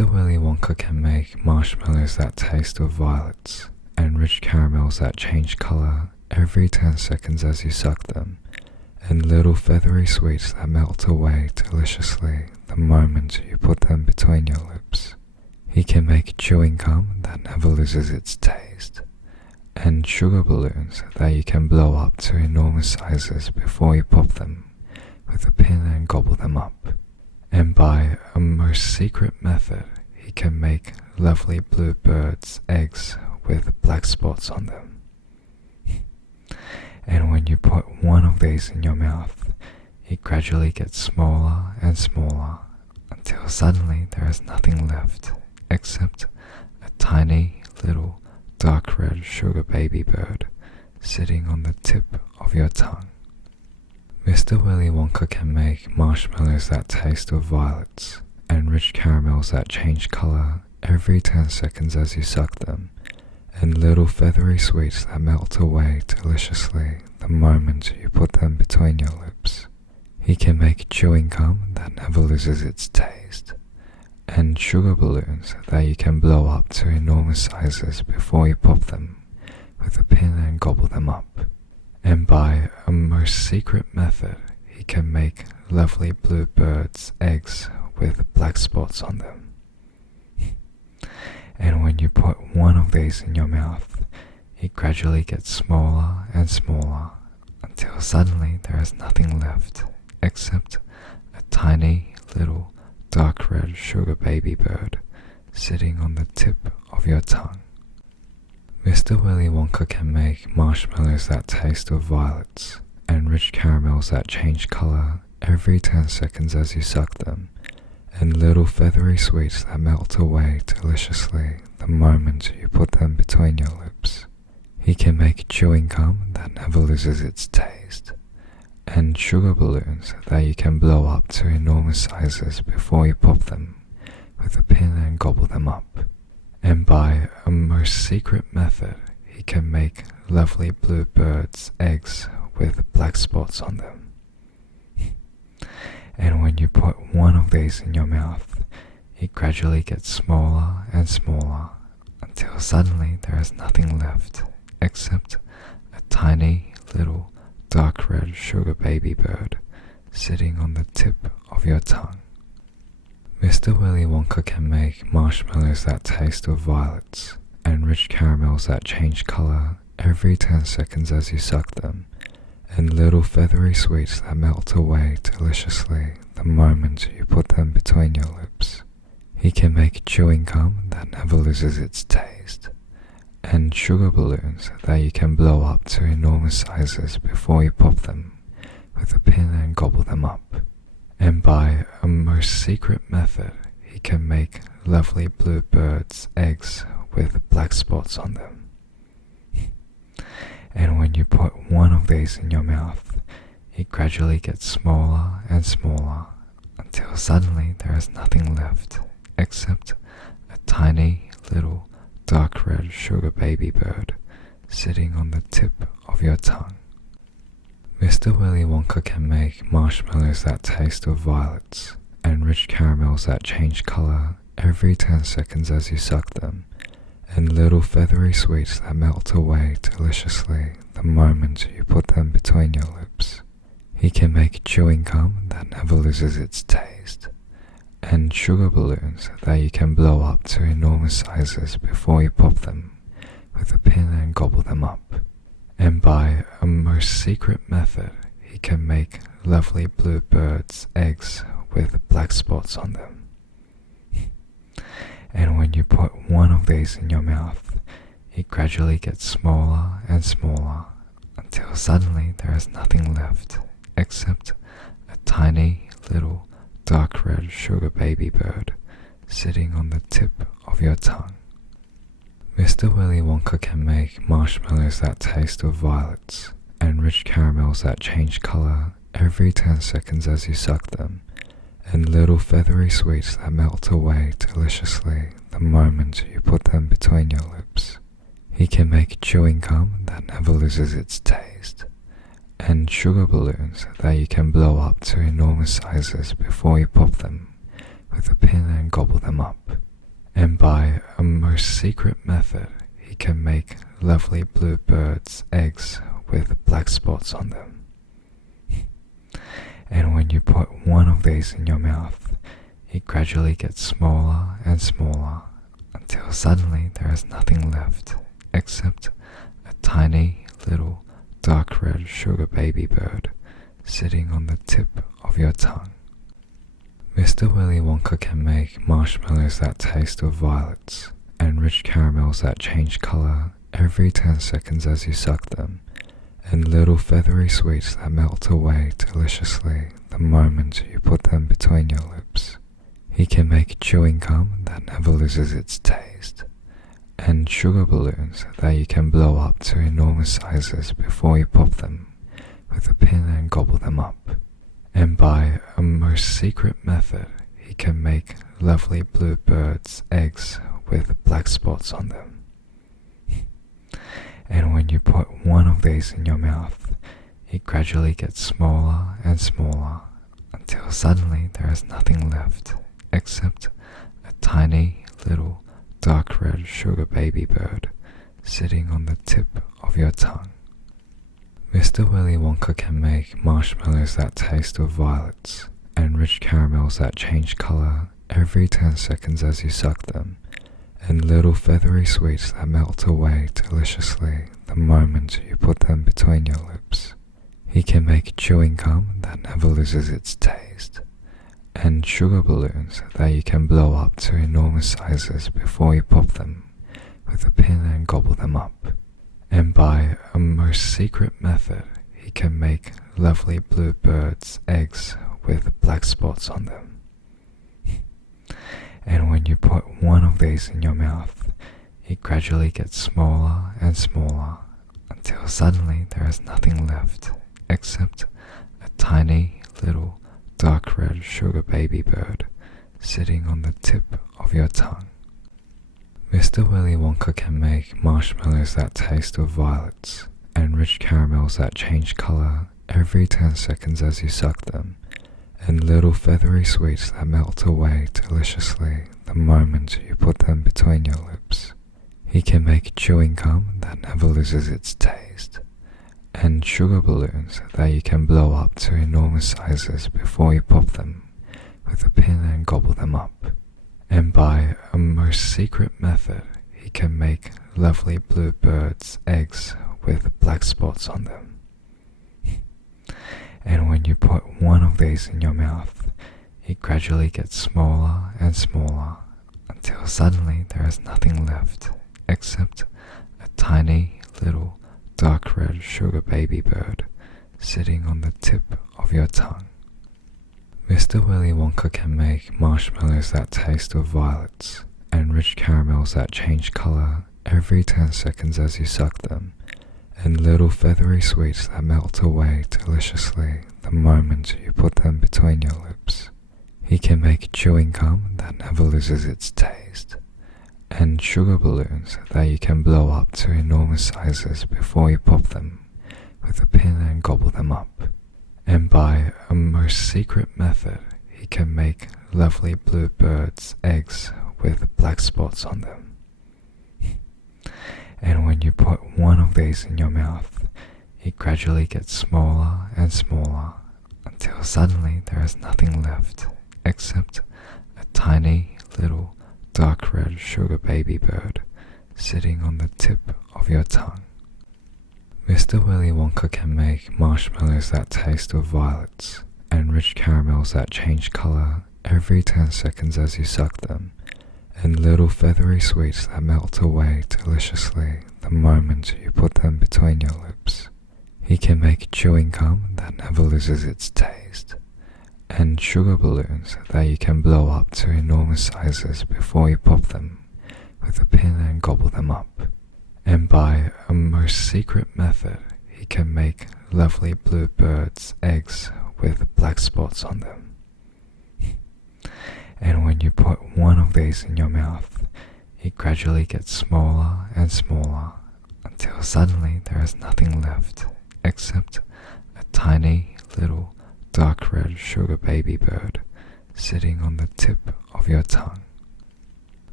Mr. Willy Wonka can make marshmallows that taste of violets, and rich caramels that change color every 10 seconds as you suck them, and little feathery sweets that melt away deliciously the moment you put them between your lips. He can make chewing gum that never loses its taste, and sugar balloons that you can blow up to enormous sizes before you pop them with a pin and gobble them up. And by a most secret method, he can make lovely blue birds' eggs with black spots on them. And when you put one of these in your mouth, it gradually gets smaller and smaller until suddenly there is nothing left except a tiny little dark red sugar baby bird sitting on the tip of your tongue. Mr. Willy Wonka can make marshmallows that taste of violets, and rich caramels that change color every 10 seconds as you suck them, and little feathery sweets that melt away deliciously the moment you put them between your lips. He can make chewing gum that never loses its taste, and sugar balloons that you can blow up to enormous sizes before you pop them with a pin and gobble them up. And by a most secret method, he can make lovely blue birds' eggs with black spots on them. And when you put one of these in your mouth, it gradually gets smaller and smaller until suddenly there is nothing left except a tiny little dark red sugar baby bird sitting on the tip of your tongue. Mr. Willy Wonka can make marshmallows that taste of violets, and rich caramels that change color every 10 seconds as you suck them, and little feathery sweets that melt away deliciously the moment you put them between your lips. He can make chewing gum that never loses its taste, and sugar balloons that you can blow up to enormous sizes before you pop them with a pin and gobble them up. And by a most secret method, he can make lovely blue birds' eggs with black spots on them. And when you put one of these in your mouth, it gradually gets smaller and smaller until suddenly there is nothing left except a tiny little dark red sugar baby bird sitting on the tip of your tongue. Mr. Willy Wonka can make marshmallows that taste of violets, and rich caramels that change color every 10 seconds as you suck them, and little feathery sweets that melt away deliciously the moment you put them between your lips. He can make chewing gum that never loses its taste, and sugar balloons that you can blow up to enormous sizes before you pop them with a pin and gobble them up. And by a most secret method, he can make lovely blue birds' eggs with black spots on them. And when you put one of these in your mouth, it gradually gets smaller and smaller until suddenly there is nothing left except a tiny little dark red sugar baby bird sitting on the tip of your tongue. Mr. Willy Wonka can make marshmallows that taste of violets, and rich caramels that change color every 10 seconds as you suck them, and little feathery sweets that melt away deliciously the moment you put them between your lips. He can make chewing gum that never loses its taste, and sugar balloons that you can blow up to enormous sizes before you pop them with a pin and gobble them up. And by a most secret method, he can make lovely blue birds' eggs with black spots on them. And when you put one of these in your mouth, it gradually gets smaller and smaller until suddenly there is nothing left except a tiny little dark red sugar baby bird sitting on the tip of your tongue. Mr. Willy Wonka can make marshmallows that taste of violets, and rich caramels that change color every 10 seconds as you suck them, and little feathery sweets that melt away deliciously the moment you put them between your lips. He can make chewing gum that never loses its taste, and sugar balloons that you can blow up to enormous sizes before you pop them with a pin and gobble them up. And by a most secret method, he can make lovely blue birds' eggs with black spots on them. And when you put one of these in your mouth, it gradually gets smaller and smaller until suddenly there is nothing left except a tiny little dark red sugar baby bird sitting on the tip of your tongue. Mr. Willy Wonka can make marshmallows that taste of violets and rich caramels that change color every 10 seconds as you suck them, and little feathery sweets that melt away deliciously the moment you put them between your lips. He can make chewing gum that never loses its taste, and sugar balloons that you can blow up to enormous sizes before you pop them with a pin and gobble them up. And by a most secret method, he can make lovely blue birds' eggs with black spots on them. And when you put one of these in your mouth, it gradually gets smaller and smaller until suddenly there is nothing left except a tiny little dark red sugar baby bird sitting on the tip of your tongue. Mr. Willy Wonka can make marshmallows that taste of violets and rich caramels that change color every 10 seconds as you suck them, and little feathery sweets that melt away deliciously the moment you put them between your lips. He can make chewing gum that never loses its taste, and sugar balloons that you can blow up to enormous sizes before you pop them with a pin and gobble them up. And by a most secret method, he can make lovely blue birds' eggs with black spots on them. And when you put one of these in your mouth, it gradually gets smaller and smaller until suddenly there is nothing left except a tiny little dark red sugar baby bird sitting on the tip of your tongue. Mr. Willy Wonka can make marshmallows that taste of violets and rich caramels that change color every 10 seconds as you suck them, and little feathery sweets that melt away deliciously the moment you put them between your lips. He can make chewing gum that never loses its taste, and sugar balloons that you can blow up to enormous sizes before you pop them with a pin and gobble them up. And by a most secret method, he can make lovely blue birds' eggs with black spots on them. And when you put one of these in your mouth, it gradually gets smaller and smaller until suddenly there is nothing left except a tiny little dark red sugar baby bird sitting on the tip of your tongue. Mr. Willy Wonka can make marshmallows that taste of violets and rich caramels that change color every 10 seconds as you suck them, and little feathery sweets that melt away deliciously the moment you put them between your lips. He can make chewing gum that never loses its taste, and sugar balloons that you can blow up to enormous sizes before you pop them with a pin and gobble them up. And by a most secret method, he can make lovely blue birds' eggs with black spots on them. And when you put one of these in your mouth, it gradually gets smaller and smaller until suddenly there is nothing left except a tiny little dark red sugar baby bird sitting on the tip of your tongue. Mr. Willy Wonka can make marshmallows that taste of violets and rich caramels that change color every 10 seconds as you suck them, and little feathery sweets that melt away deliciously the moment you put them between your lips. He can make chewing gum that never loses its taste, and sugar balloons that you can blow up to enormous sizes before you pop them with a pin and gobble them up. And by a most secret method, he can make lovely blue birds' eggs with black spots on them. And when you put one of these in your mouth, it gradually gets smaller and smaller until suddenly there is nothing left except a tiny little dark red sugar baby bird sitting on the tip of your tongue.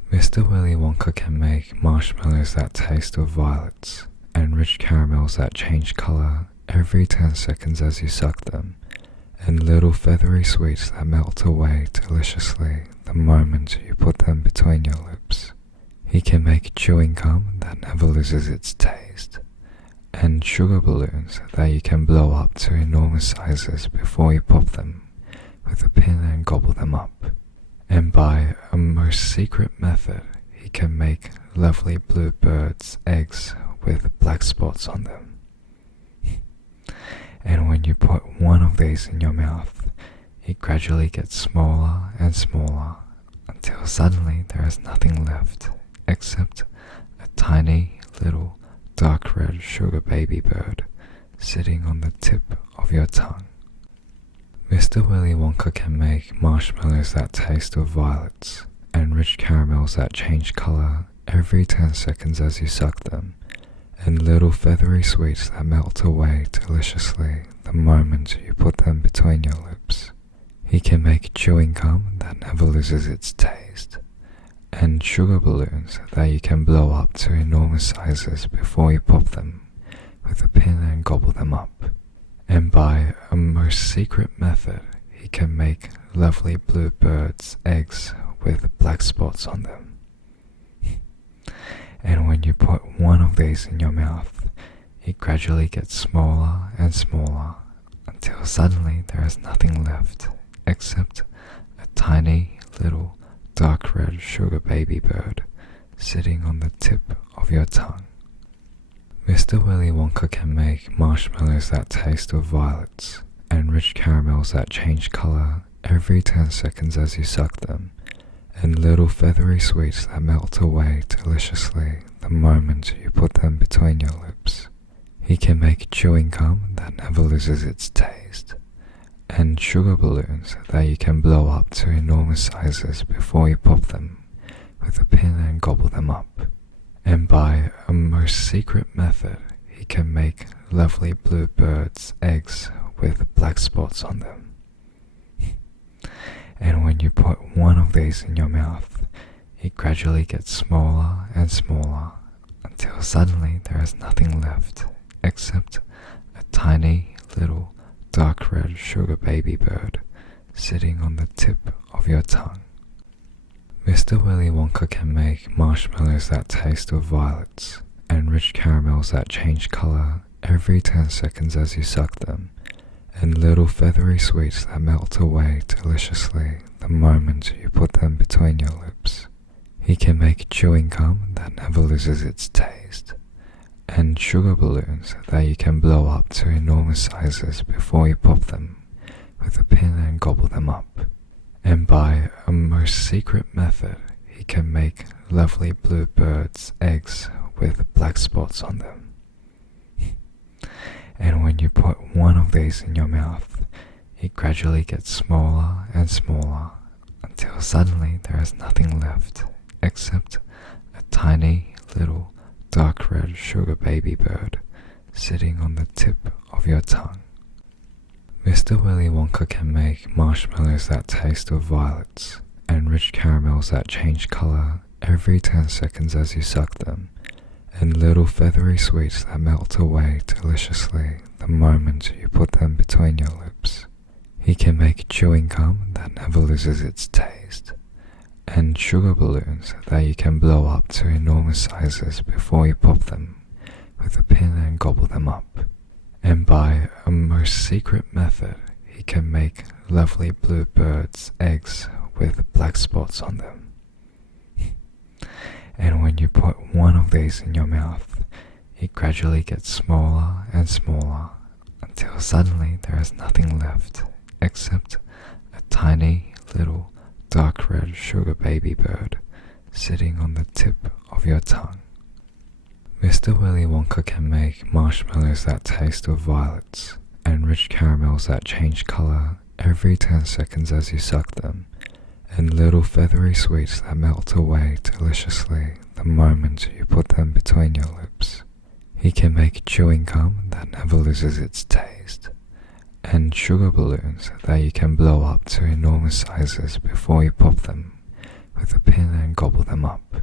Mr. Willy Wonka can make marshmallows that taste of violets, and rich caramels that change color every 10 seconds as you suck them, and little feathery sweets that melt away deliciously the moment you put them between your lips. He can make chewing gum that never loses its taste, and sugar balloons that you can blow up to enormous sizes before you pop them with a pin and gobble them up. And by a most secret method, he can make lovely blue birds' eggs with black spots on them. And when you put one of these in your mouth, it gradually gets smaller and smaller until suddenly there is nothing left except a tiny little dark red sugar baby bird sitting on the tip of your tongue. Mr. Willy Wonka can make marshmallows that taste of violets, and rich caramels that change color every 10 seconds as you suck them, and little feathery sweets that melt away deliciously the moment you put them between your lips. He can make chewing gum that never loses its taste, and sugar balloons that you can blow up to enormous sizes before you pop them with a pin and gobble them up. And by a most secret method, he can make lovely blue birds' eggs with black spots on them. And when you put one of these in your mouth, it gradually gets smaller and smaller until suddenly there is nothing left except a tiny little dark red sugar baby bird sitting on the tip of your tongue. Mr. Willy Wonka can make marshmallows that taste of violets, and rich caramels that change color every 10 seconds as you suck them, and little feathery sweets that melt away deliciously the moment you put them between your lips. He can make chewing gum that never loses its taste, and sugar balloons that you can blow up to enormous sizes before you pop them with a pin and gobble them up. And by a most secret method, he can make lovely blue birds' eggs with black spots on them. And when you put one of these in your mouth, it gradually gets smaller and smaller until suddenly there is nothing left except a tiny little dark red sugar baby bird sitting on the tip of your tongue. Mr. Willy Wonka can make marshmallows that taste of violets, and rich caramels that change color every 10 seconds as you suck them, and little feathery sweets that melt away deliciously the moment you put them between your lips. He can make chewing gum that never loses its taste, and sugar balloons that you can blow up to enormous sizes before you pop them with a pin and gobble them up. And by a most secret method, he can make lovely blue birds' eggs with black spots on them. And when you put one of these in your mouth, it gradually gets smaller and smaller until suddenly there is nothing left except a tiny little dark red sugar baby bird sitting on the tip of your tongue. Mr. Willy Wonka can make marshmallows that taste of violets, and rich caramels that change color every 10 seconds as you suck them, and little feathery sweets that melt away deliciously the moment you put them between your lips. He can make chewing gum that never loses its taste, and sugar balloons that you can blow up to enormous sizes before you pop them with a pin and gobble them up. And by a most secret method, he can make lovely blue birds' eggs with black spots on them. And when you put one of these in your mouth, it gradually gets smaller and smaller until suddenly there is nothing left except a tiny little dark red sugar baby bird sitting on the tip of your tongue. Mr. Willy Wonka can make marshmallows that taste of violets, and rich caramels that change color every 10 seconds as you suck them, and little feathery sweets that melt away deliciously the moment you put them between your lips. He can make chewing gum that never loses its taste, and sugar balloons that you can blow up to enormous sizes before you pop them with a pin and gobble them up.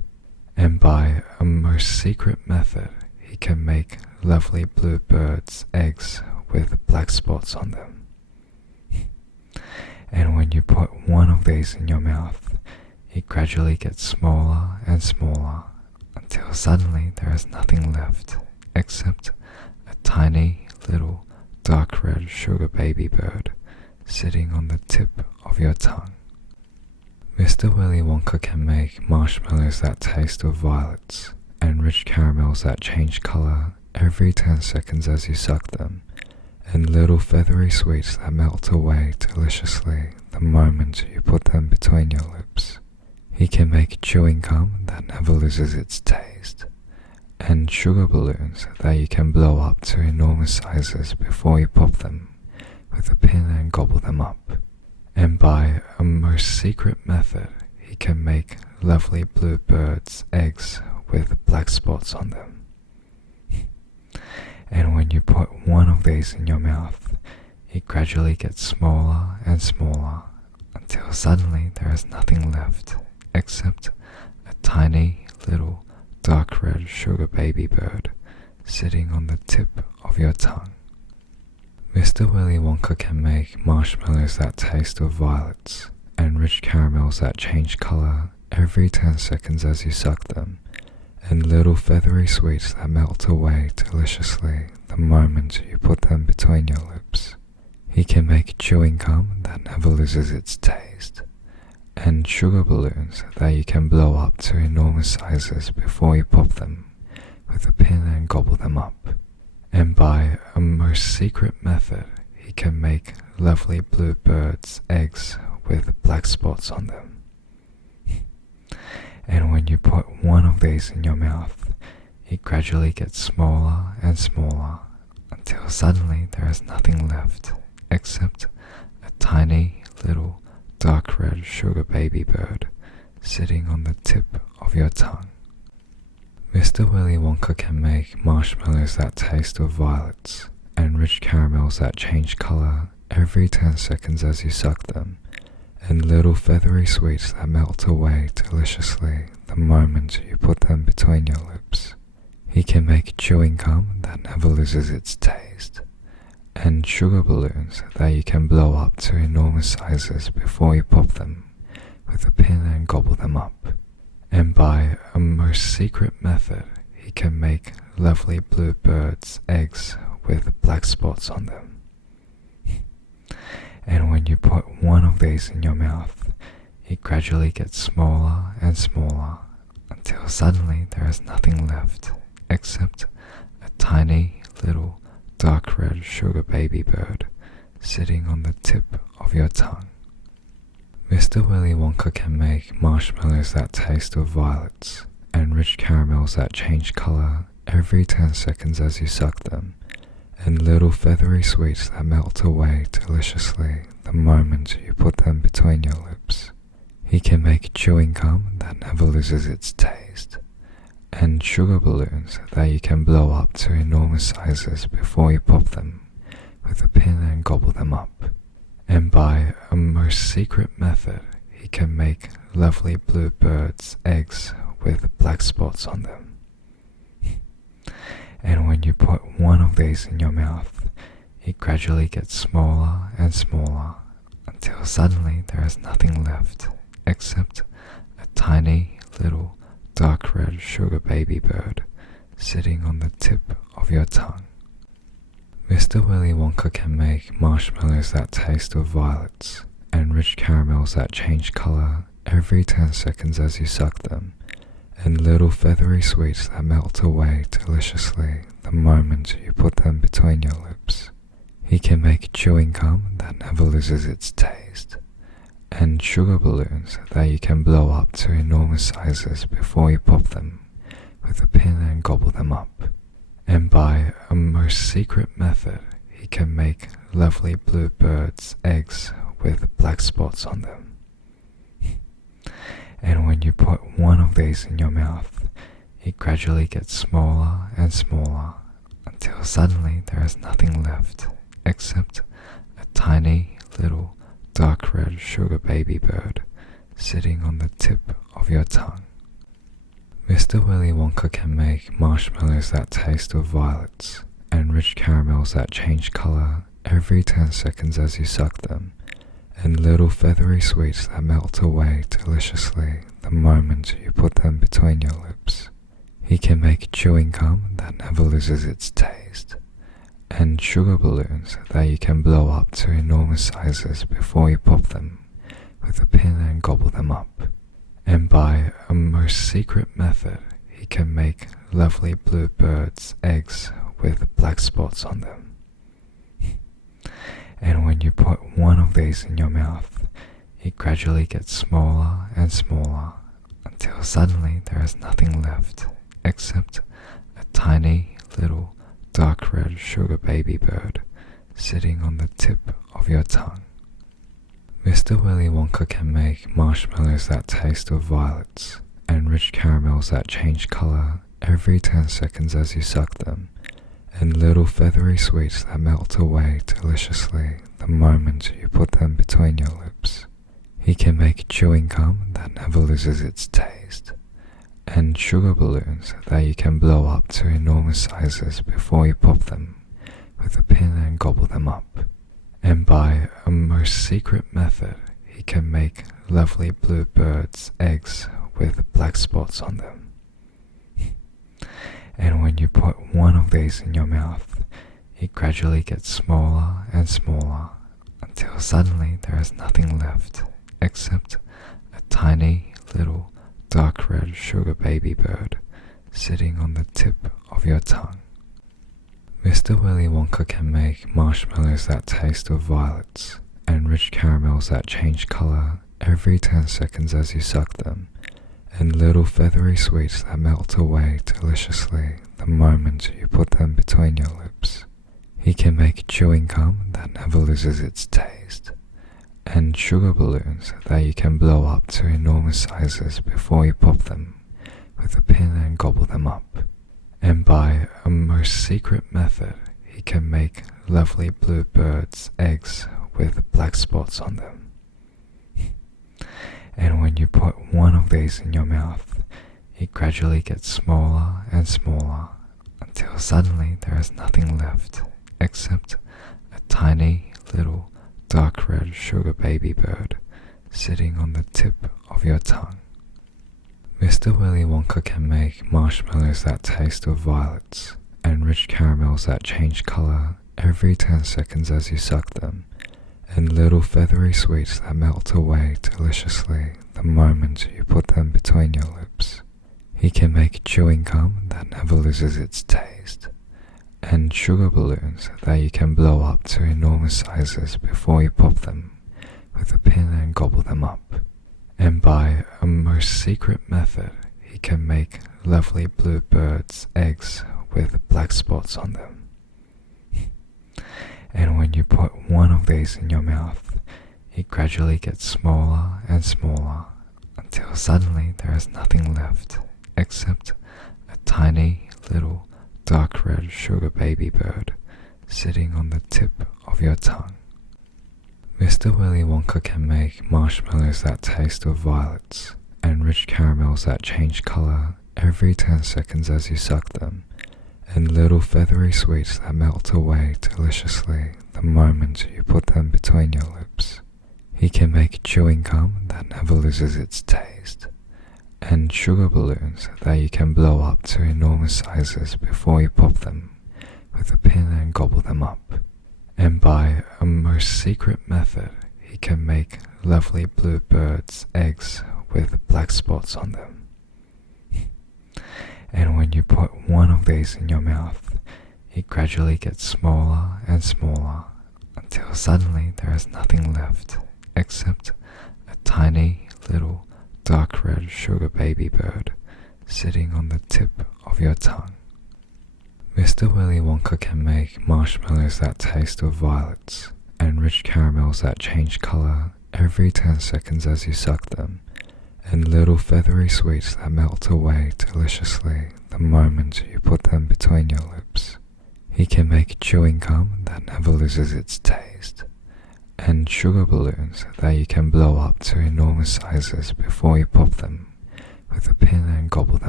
secret method, he can make lovely blue birds' eggs with black spots on them. And when you put one of these in your mouth, it gradually gets smaller and smaller until suddenly there is nothing left except a tiny little dark red sugar baby bird sitting on the tip of your tongue. Mr. Willy Wonka can make marshmallows that taste of violets and rich caramels that change color every 10 seconds as you suck them, and little feathery sweets that melt away deliciously the moment you put them between your lips. He can make chewing gum that never loses its taste, and sugar balloons that you can blow up to enormous sizes before you pop them with a pin and gobble them up. And by a most secret method, he can make lovely blue birds' eggs with black spots on them. And when you put one of these in your mouth, it gradually gets smaller and smaller until suddenly there is nothing left except a tiny little dark red sugar baby bird sitting on the tip of your tongue. Mr. Willy Wonka can make marshmallows that taste of violets and rich caramels that change color every 10 seconds as you suck them, and little feathery sweets that melt away deliciously the moment you put them between your lips. He can make chewing gum that never loses its taste, and sugar balloons that you can blow up to enormous sizes before you pop them with a pin and gobble them up. And by a most secret method, he can make lovely blue birds' eggs with black spots on them. And when you put one of these in your mouth, it gradually gets smaller and smaller until suddenly there is nothing left except a tiny little dark red sugar baby bird sitting on the tip of your tongue. Mr. Willy Wonka can make marshmallows that taste of violets and rich caramels that change color every 10 seconds as you suck them, and little feathery sweets that melt away deliciously the moment you put them between your lips. He can make chewing gum that never loses its taste, and sugar balloons that you can blow up to enormous sizes before you pop them with a pin and gobble them up. And by a most secret method, he can make lovely blue birds' eggs with black spots on them. And when you put one of these in your mouth, it gradually gets smaller and smaller until suddenly there is nothing left except a tiny little dark red sugar baby bird sitting on the tip of your tongue. Mr. Willy Wonka can make marshmallows that taste of violets and rich caramels that change color every 10 seconds as you suck them, and little feathery sweets that melt away deliciously the moment you put them between your lips. He can make chewing gum that never loses its taste, and sugar balloons that you can blow up to enormous sizes before you pop them with a pin and gobble them up. And by a most secret method, he can make lovely blue birds' eggs with black spots on them. And when you put one of these in your mouth, it gradually gets smaller and smaller until suddenly there is nothing left except a tiny little dark red, sugar baby bird sitting on the tip of your tongue. Mr. Willy Wonka can make marshmallows that taste of violets and rich caramels that change color every 10 seconds as you suck them, and little feathery sweets that melt away deliciously the moment you put them between your lips. He can make chewing gum that never loses its taste, and sugar balloons that you can blow up to enormous sizes before you pop them with a pin and gobble them up. And by a most secret method, he can make lovely blue birds' eggs with black spots on them. And when you put one of these in your mouth, it gradually gets smaller and smaller until suddenly there is nothing left except a tiny little dark red sugar baby bird sitting on the tip of your tongue. Mr. Willy Wonka can make marshmallows that taste of violets, and rich caramels that change color every 10 seconds as you suck them, and little feathery sweets that melt away deliciously the moment you put them between your lips. He can make chewing gum that never loses its taste, and sugar balloons that you can blow up to enormous sizes before you pop them with a pin and gobble them up. And by a most secret method, he can make lovely blue birds' eggs with black spots on them. And when you put one of these in your mouth, it gradually gets smaller and smaller until suddenly there is nothing left except a tiny little dark red sugar baby bird sitting on the tip of your tongue. Mr. Willy Wonka can make marshmallows that taste of violets, and rich caramels that change color every 10 seconds as you suck them, and little feathery sweets that melt away deliciously the moment you put them between your lips. He can make chewing gum that never loses its taste, and sugar balloons that you can blow up to enormous sizes before you pop them with a pin and gobble them up. And by a most secret method, he can make lovely blue birds' eggs with black spots on them. And when you put one of these in your mouth, it gradually gets smaller and smaller until suddenly there is nothing left except a tiny little dark red sugar baby bird sitting on the tip of your tongue. Mr. Willy Wonka can make marshmallows that taste of violets, and rich caramels that change color every 10 seconds as you suck them, and little feathery sweets that melt away deliciously the moment you put them between your lips. He can make chewing gum that never loses its taste, and sugar balloons that you can blow up to enormous sizes before you pop them with a pin and gobble them up. And by a most secret method, he can make lovely blue birds' eggs with black spots on them. And when you put one of these in your mouth, it gradually gets smaller and smaller until suddenly there is nothing left except a tiny little dark red sugar baby bird sitting on the tip of your tongue. Mr. Willy Wonka can make marshmallows that taste of violets, and rich caramels that change color every 10 seconds as you suck them, and little feathery sweets that melt away deliciously the moment you put them between your lips. He can make chewing gum that never loses its taste, and sugar balloons that you can blow up to enormous sizes before you pop them with a pin and gobble them up. And by a most secret method, he can make lovely blue birds' eggs with black spots on them. And when you put one of these in your mouth, it gradually gets smaller and smaller until suddenly there is nothing left except a tiny little dark red sugar baby bird sitting on the tip of your tongue. Mr. Willy Wonka can make marshmallows that taste of violets, and rich caramels that change color every 10 seconds as you suck them, and little feathery sweets that melt away deliciously the moment you put them between your lips. He can make chewing gum that never loses its taste, and sugar balloons that you can blow up to enormous sizes before you pop them with a pin and gobble them up. And by a most secret method, he can make lovely blue birds' eggs with black spots on them. And when you put one of these in your mouth, it gradually gets smaller and smaller until suddenly there is nothing left except a tiny little dark red sugar baby bird sitting on the tip of your tongue. Mr. Willy Wonka can make marshmallows that taste of violets, and rich caramels that change color every 10 seconds as you suck them, and little feathery sweets that melt away deliciously the moment you put them between your lips. He can make chewing gum that never loses its taste, and sugar balloons that you can blow up to enormous sizes before you pop them with a pin and gobble them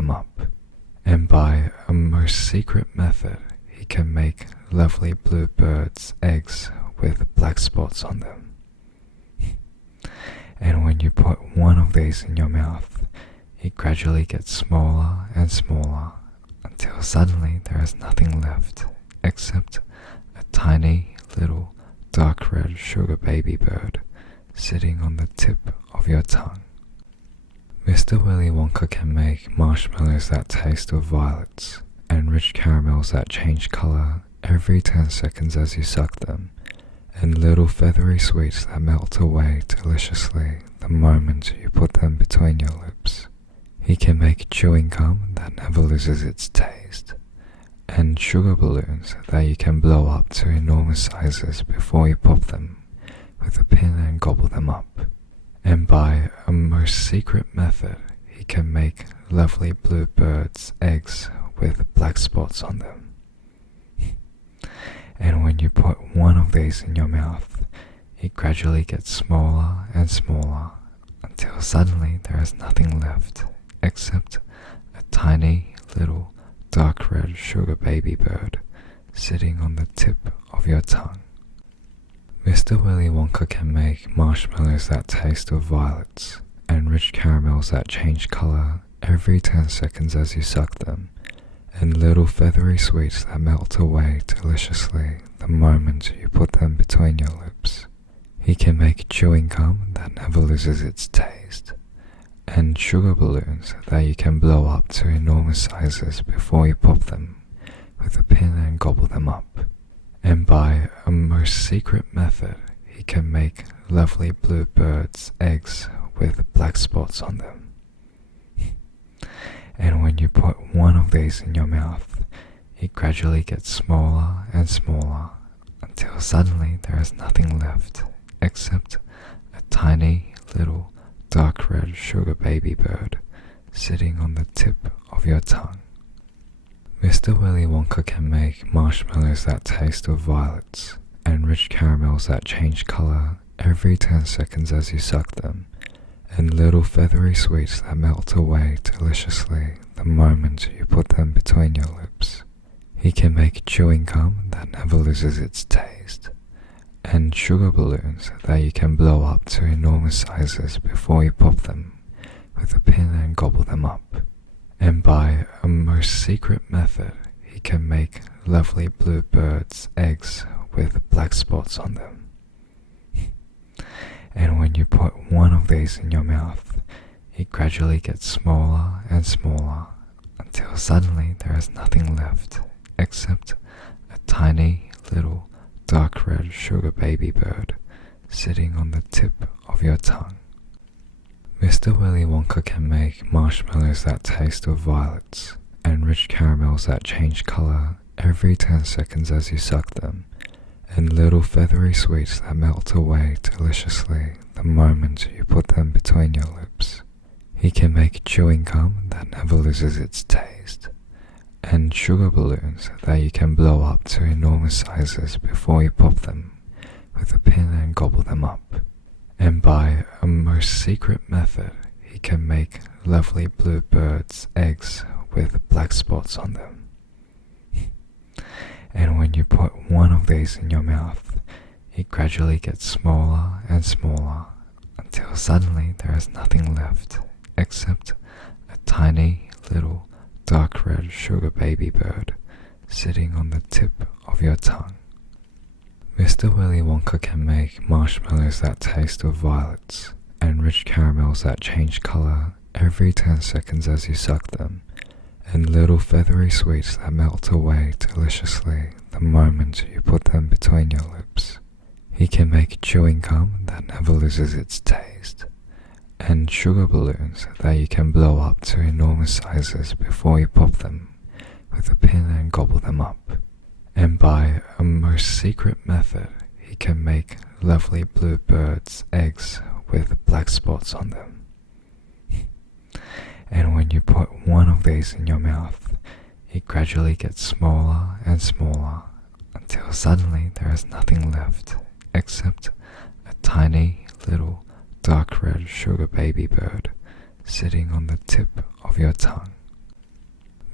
them up. And by a most secret method, he can make lovely blue birds' eggs with black spots on them. And when you put one of these in your mouth, it gradually gets smaller and smaller until suddenly there is nothing left except a tiny little dark red sugar baby bird sitting on the tip of your tongue. Mr. Willy Wonka can make marshmallows that taste of violets and rich caramels that change color every 10 seconds as you suck them, and little feathery sweets that melt away deliciously the moment you put them between your lips. He can make chewing gum that never loses its taste, and sugar balloons that you can blow up to enormous sizes before you pop them with a pin and gobble them up. And by a most secret method, he can make lovely blue birds' eggs with black spots on them. And when you put one of these in your mouth, it gradually gets smaller and smaller until suddenly there is nothing left except a tiny little dark red sugar baby bird sitting on the tip of your tongue. Mr. Willy Wonka can make marshmallows that taste of violets and rich caramels that change color every 10 seconds as you suck them, and little feathery sweets that melt away deliciously the moment you put them between your lips. He can make chewing gum that never loses its taste, and sugar balloons that you can blow up to enormous sizes before you pop them with a pin and gobble them up. And by a most secret method, he can make lovely blue birds' eggs with black spots on them. And when you put one of these in your mouth, it gradually gets smaller and smaller until suddenly there is nothing left except a tiny little dark red sugar baby bird sitting on the tip of your tongue. Mr. Willy Wonka can make marshmallows that taste of violets and rich caramels that change color every 10 seconds as you suck them, and little feathery sweets that melt away deliciously the moment you put them between your lips. He can make chewing gum that never loses its taste, and sugar balloons that you can blow up to enormous sizes before you pop them with a pin and gobble them up. And by a most secret method, he can make lovely blue birds' eggs with black spots on them. And when you put one of these in your mouth, it gradually gets smaller and smaller until suddenly there is nothing left except a tiny little dark red sugar baby bird sitting on the tip of your tongue. Mr. Willy Wonka can make marshmallows that taste of violets and rich caramels that change color every 10 seconds as you suck them, and little feathery sweets that melt away deliciously the moment you put them between your lips. He can make chewing gum that never loses its taste, and sugar balloons that you can blow up to enormous sizes before you pop them with a pin and gobble them up. And by a most secret method, he can make lovely blue birds' eggs with black spots on them. And when you put one of these in your mouth, it gradually gets smaller and smaller until suddenly there is nothing left except a tiny little dark red sugar baby bird sitting on the tip of your tongue. Mr. Willy Wonka can make marshmallows that taste of violets and rich caramels that change color every 10 seconds as you suck them, and little feathery sweets that melt away deliciously the moment you put them between your lips. He can make chewing gum that never loses its taste, and sugar balloons that you can blow up to enormous sizes before you pop them with a pin and gobble them up. And by a most secret method, he can make lovely blue birds' eggs with black spots on them. And when you put one of these in your mouth, it gradually gets smaller and smaller until suddenly there is nothing left except a tiny little dark red sugar baby bird sitting on the tip of your tongue. Mr. Willy Wonka can make marshmallows that taste of violets and rich caramels that change color every 10 seconds as you suck them, and little feathery sweets that melt away deliciously the moment you put them between your lips. He can make chewing gum that never loses its taste, and sugar balloons that you can blow up to enormous sizes before you pop them with a pin and gobble them up. And by a most secret method, he can make lovely blue birds' eggs with black spots on them. And when you put one of these in your mouth, it gradually gets smaller and smaller until suddenly there is nothing left except a tiny little dark red sugar baby bird sitting on the tip of your tongue. Mr. Willy Wonka can make marshmallows that taste of violets and rich caramels that change color every 10 seconds as you suck them, and little feathery sweets that melt away deliciously the moment you put them between your lips. He can make chewing gum that never loses its taste, and sugar balloons that you can blow up to enormous sizes before you pop them with a pin and gobble them up. And by a most secret method, he can make lovely blue birds' eggs with black spots on them. And when you put one of these in your mouth, it gradually gets smaller and smaller until suddenly there is nothing left except a tiny little dark red sugar baby bird sitting on the tip of your tongue.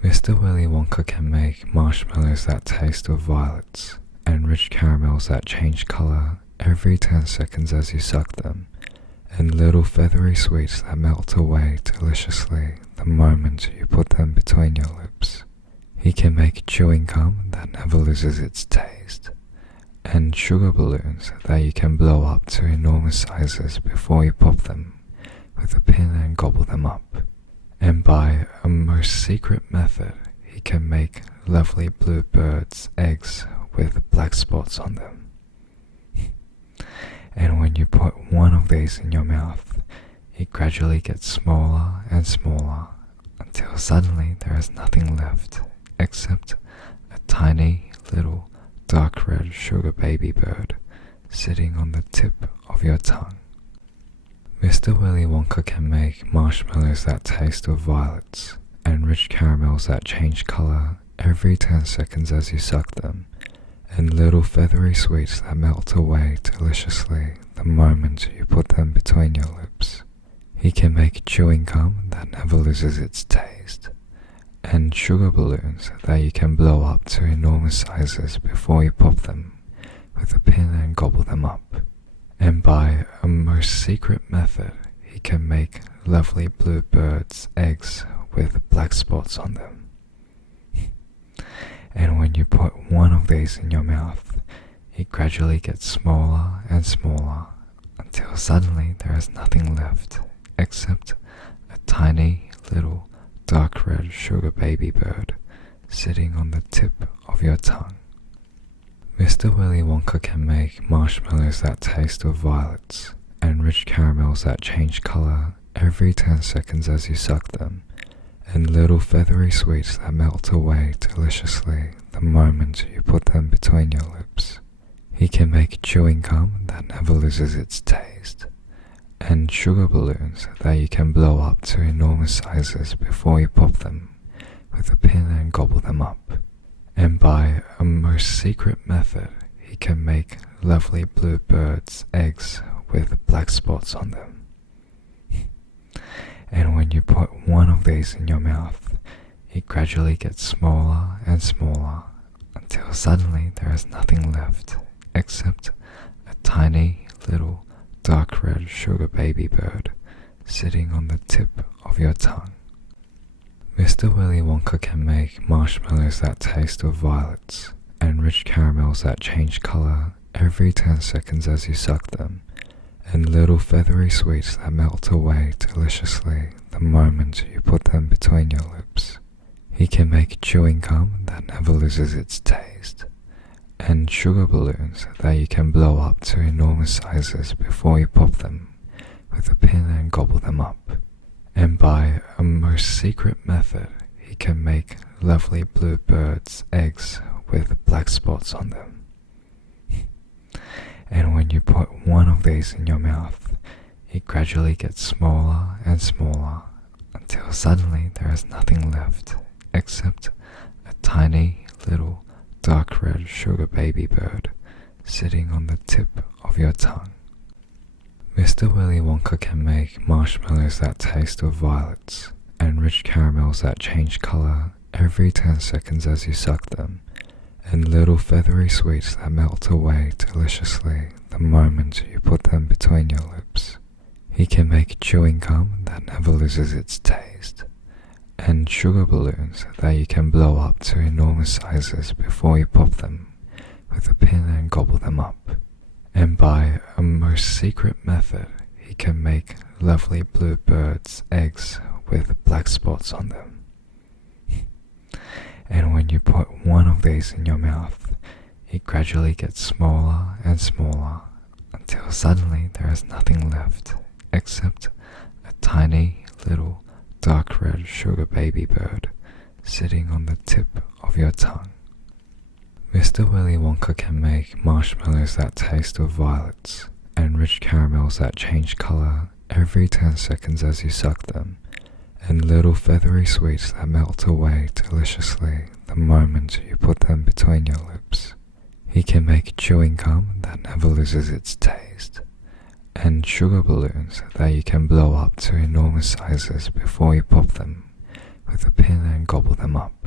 Mr. Willy Wonka can make marshmallows that taste of violets and rich caramels that change color every 10 seconds as you suck them, and little feathery sweets that melt away deliciously the moment you put them between your lips. He can make chewing gum that never loses its taste, and sugar balloons that you can blow up to enormous sizes before you pop them with a pin and gobble them up. And by a most secret method, he can make lovely blue birds' eggs with black spots on them. And when you put one of these in your mouth, it gradually gets smaller and smaller until suddenly there is nothing left except a tiny little dark red sugar baby bird sitting on the tip of your tongue. Mr. Willy Wonka can make marshmallows that taste of violets and rich caramels that change color every 10 seconds as you suck them, and little feathery sweets that melt away deliciously the moment you put them between your lips. He can make chewing gum that never loses its taste, and sugar balloons that you can blow up to enormous sizes before you pop them with a pin and gobble them up. And by a most secret method, he can make lovely blue birds' eggs with black spots on them. And when you put one of these in your mouth, it gradually gets smaller and smaller until suddenly there is nothing left except a tiny little dark red sugar baby bird sitting on the tip of your tongue. Mr. Willy Wonka can make marshmallows that taste of violets and rich caramels that change color every 10 seconds as you suck them, and little feathery sweets that melt away deliciously the moment you put them between your lips. He can make chewing gum that never loses its taste, and sugar balloons that you can blow up to enormous sizes before you pop them with a pin and gobble them up. And by a most secret method, he can make lovely blue birds' eggs with black spots on them. And when you put one of these in your mouth, it gradually gets smaller and smaller until suddenly there is nothing left except a tiny little dark red sugar baby bird sitting on the tip of your tongue. Mr. Willy Wonka can make marshmallows that taste of violets and rich caramels that change color every 10 seconds as you suck them, and little feathery sweets that melt away deliciously the moment you put them between your lips. He can make chewing gum that never loses its taste, and sugar balloons that you can blow up to enormous sizes before you pop them with a pin and gobble them up. And by a most secret method, he can make lovely blue birds' eggs with black spots on them. And when you put one of these in your mouth, it gradually gets smaller and smaller until suddenly there is nothing left except a tiny little dark red sugar baby bird sitting on the tip of your tongue. Mr. Willy Wonka can make marshmallows that taste of violets and rich caramels that change color every 10 seconds as you suck them, and little feathery sweets that melt away deliciously the moment you put them between your lips. He can make chewing gum that never loses its taste, and sugar balloons that you can blow up to enormous sizes before you pop them with a pin and gobble them up. And by a most secret method, he can make lovely blue birds' eggs with black spots on them. And when you put one of these in your mouth, it gradually gets smaller and smaller until suddenly there is nothing left except a tiny little dark red sugar baby bird sitting on the tip of your tongue. Mr. Willy Wonka can make marshmallows that taste of violets and rich caramels that change color every 10 seconds as you suck them, and little feathery sweets that melt away deliciously the moment you put them between your lips. He can make chewing gum that never loses its taste, and sugar balloons that you can blow up to enormous sizes before you pop them with a pin and gobble them up.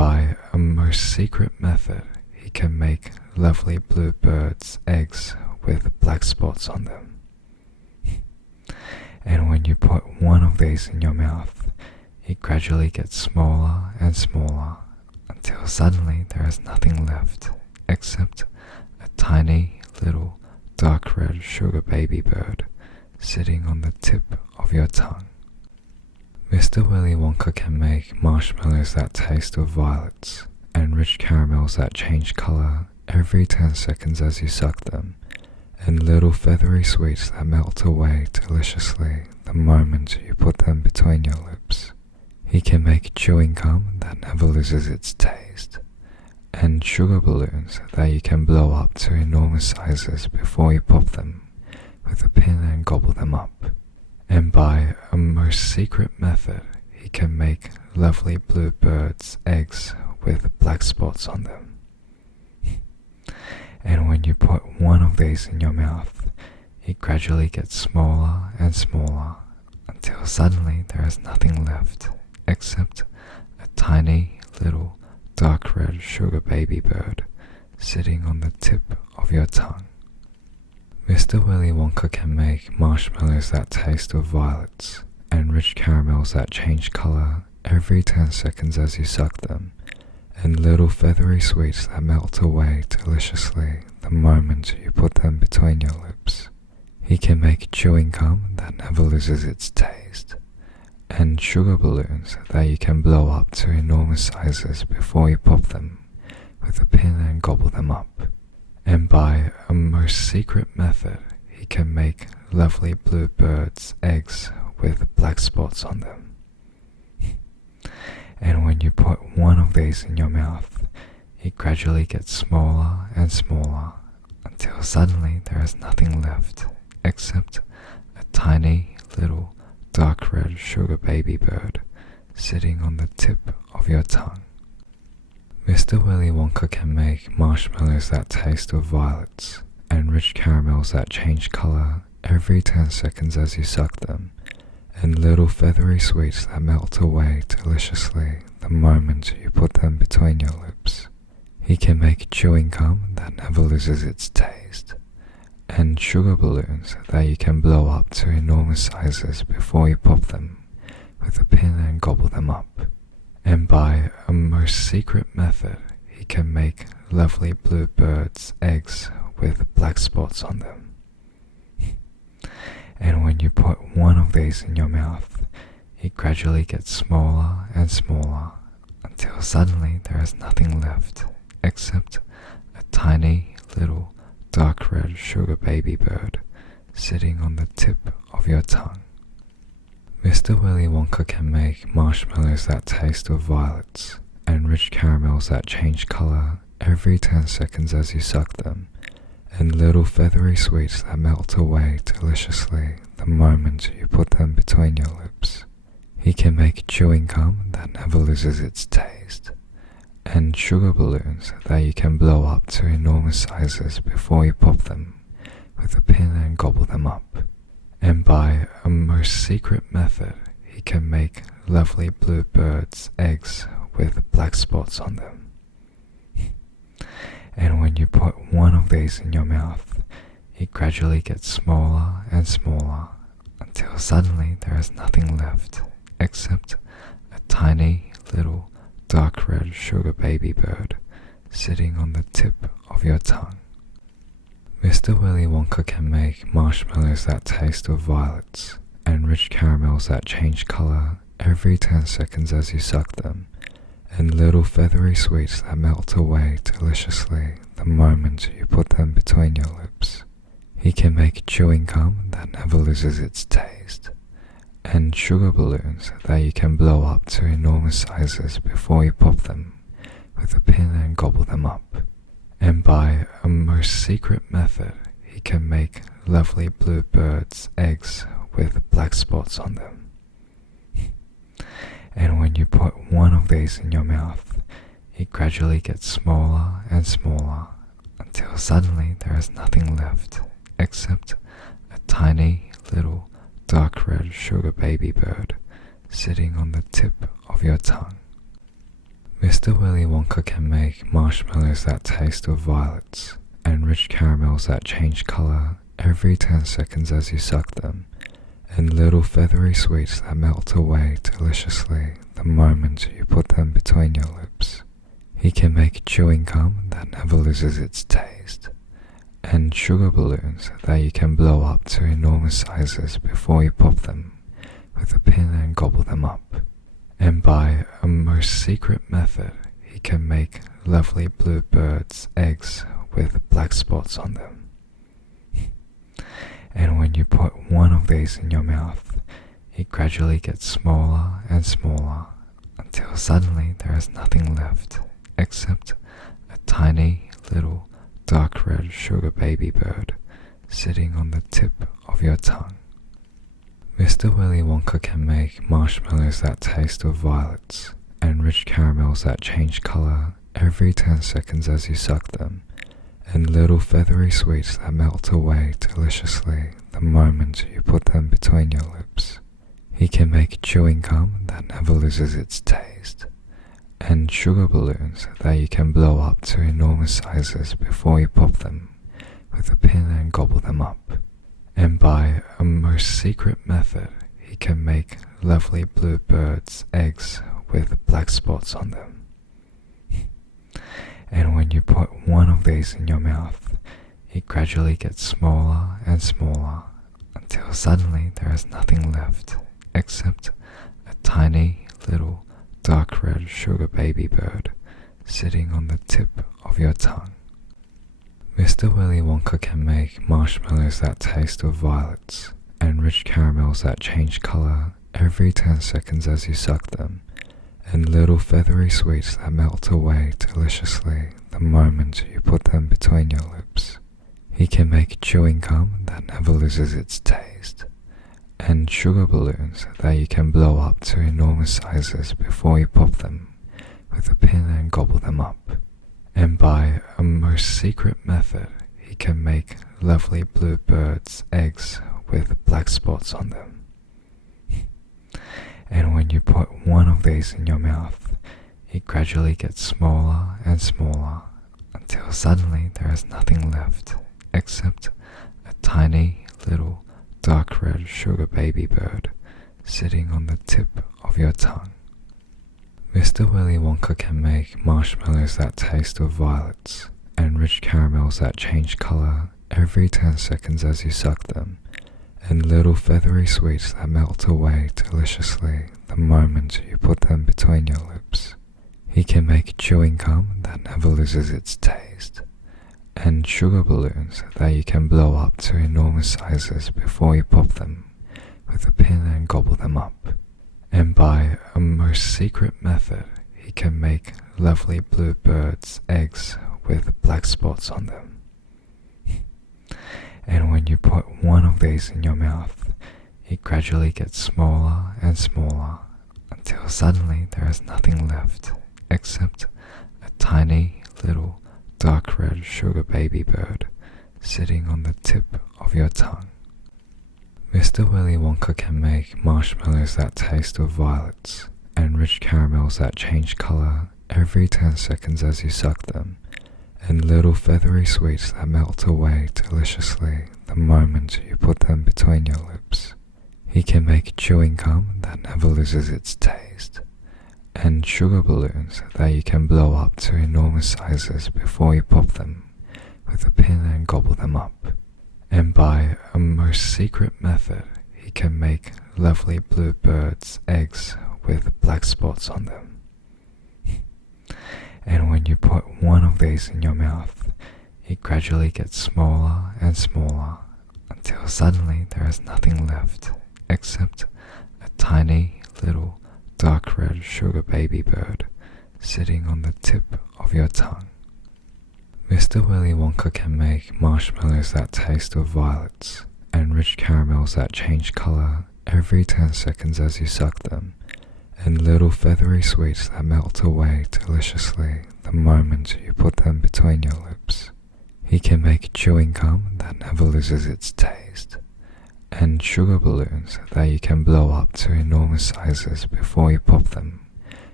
by a most secret method, he can make lovely blue birds' eggs with black spots on them. And when you put one of these in your mouth, it gradually gets smaller and smaller until suddenly there is nothing left except a tiny little dark red sugar baby bird sitting on the tip of your tongue. Mr. Willy Wonka can make marshmallows that taste of violets and rich caramels that change color every 10 seconds as you suck them, and little feathery sweets that melt away deliciously the moment you put them between your lips. He can make chewing gum that never loses its taste, and sugar balloons that you can blow up to enormous sizes before you pop them with a pin and gobble them up. And by a most secret method, he can make lovely blue birds' eggs with black spots on them. And when you put one of these in your mouth, it gradually gets smaller and smaller until suddenly there is nothing left except a tiny little dark red sugar baby bird sitting on the tip of your tongue. Mr. Willy Wonka can make marshmallows that taste of violets and rich caramels that change color every 10 seconds as you suck them, and little feathery sweets that melt away deliciously the moment you put them between your lips. He can make chewing gum that never loses its taste, and sugar balloons that you can blow up to enormous sizes before you pop them with a pin and gobble them up. And by a most secret method, he can make lovely blue birds' eggs with black spots on them. And when you put one of these in your mouth, it gradually gets smaller and smaller until suddenly there is nothing left except a tiny little dark red sugar baby bird sitting on the tip of your tongue. Mr. Willy Wonka can make marshmallows that taste of violets and rich caramels that change color every 10 seconds as you suck them, and little feathery sweets that melt away deliciously the moment you put them between your lips. He can make chewing gum that never loses its taste, and sugar balloons that you can blow up to enormous sizes before you pop them with a pin and gobble them up. And by a most secret method, he can make lovely blue birds' eggs with black spots on them. And when you put one of these in your mouth, it gradually gets smaller and smaller until suddenly there is nothing left except a tiny little dark red sugar baby bird sitting on the tip of your tongue. Mr. Willy Wonka can make marshmallows that taste of violets and rich caramels that change color every 10 seconds as you suck them, and little feathery sweets that melt away deliciously the moment you put them between your lips. He can make chewing gum that never loses its taste, and sugar balloons that you can blow up to enormous sizes before you pop them with a pin and gobble them up. And by a most secret method, he can make lovely blue birds' eggs with black spots on them. And when you put one of these in your mouth, it gradually gets smaller and smaller until suddenly there is nothing left except a tiny little dark red sugar baby bird sitting on the tip of your tongue. Mr. Willy Wonka can make marshmallows that taste of violets and rich caramels that change color every 10 seconds as you suck them, and little feathery sweets that melt away deliciously the moment you put them between your lips. He can make chewing gum that never loses its taste, and sugar balloons that you can blow up to enormous sizes before you pop them with a pin and gobble them up. And by a most secret method, he can make lovely blue birds' eggs with black spots on them. And when you put one of these in your mouth, it gradually gets smaller and smaller until suddenly there is nothing left except a tiny little dark red sugar baby bird sitting on the tip of your tongue. Mr. Willy Wonka can make marshmallows that taste of violets and rich caramels that change color every 10 seconds as you suck them, and little feathery sweets that melt away deliciously the moment you put them between your lips. He can make chewing gum that never loses its taste, and sugar balloons that you can blow up to enormous sizes before you pop them with a pin and gobble them up. And by a most secret method, he can make lovely blue birds' eggs with black spots on them. And when you put one of these in your mouth, it gradually gets smaller and smaller until suddenly there is nothing left except a tiny little dark red sugar baby bird sitting on the tip of your tongue. Mr. Willy Wonka can make marshmallows that taste of violets and rich caramels that change color every 10 seconds as you suck them, and little feathery sweets that melt away deliciously the moment you put them between your lips. He can make chewing gum that never loses its taste, and sugar balloons that you can blow up to enormous sizes before you pop them with a pin and gobble them up. And by a most secret method, he can make lovely blue birds' eggs with black spots on them. And when you put one of these in your mouth, it gradually gets smaller and smaller until suddenly there is nothing left except a tiny little dark red sugar baby bird sitting on the tip of your tongue. Mr. Willy Wonka can make marshmallows that taste of violets and rich caramels that change color every 10 seconds as you suck them, and little feathery sweets that melt away deliciously the moment you put them between your lips. He can make chewing gum that never loses its taste, and sugar balloons that you can blow up to enormous sizes before you pop them with a pin and gobble them up. And by a most secret method, he can make lovely blue birds' eggs with black spots on them. And when you put one of these in your mouth, it gradually gets smaller and smaller until suddenly there is nothing left except a tiny little dark red sugar baby bird sitting on the tip of your tongue. Mr. Willy Wonka can make marshmallows that taste of violets and rich caramels that change color every 10 seconds as you suck them, and little feathery sweets that melt away deliciously the moment you put them between your lips. He can make chewing gum that never loses its taste, and sugar balloons that you can blow up to enormous sizes before you pop them with a pin and gobble them up. And by a most secret method, he can make lovely blue birds' eggs with black spots on them. And when you put one of these in your mouth, it gradually gets smaller and smaller until suddenly there is nothing left except a tiny little dark red sugar baby bird sitting on the tip of your tongue. Mr. Willy Wonka can make marshmallows that taste of violets and rich caramels that change color every 10 seconds as you suck them, and little feathery sweets that melt away deliciously the moment you put them between your lips. He can make chewing gum that never loses its taste, and sugar balloons that you can blow up to enormous sizes before you pop them with a pin and gobble them up. And by a most secret method, he can make lovely blue birds' eggs with black spots on them. And when you put one of these in your mouth, it gradually gets smaller and smaller until suddenly there is nothing left except a tiny little dark red sugar baby bird sitting on the tip of your tongue. Mr. Willy Wonka can make marshmallows that taste of violets and rich caramels that change color every 10 seconds as you suck them, and little feathery sweets that melt away deliciously the moment you put them between your lips. He can make chewing gum that never loses its taste, and sugar balloons that you can blow up to enormous sizes before you pop them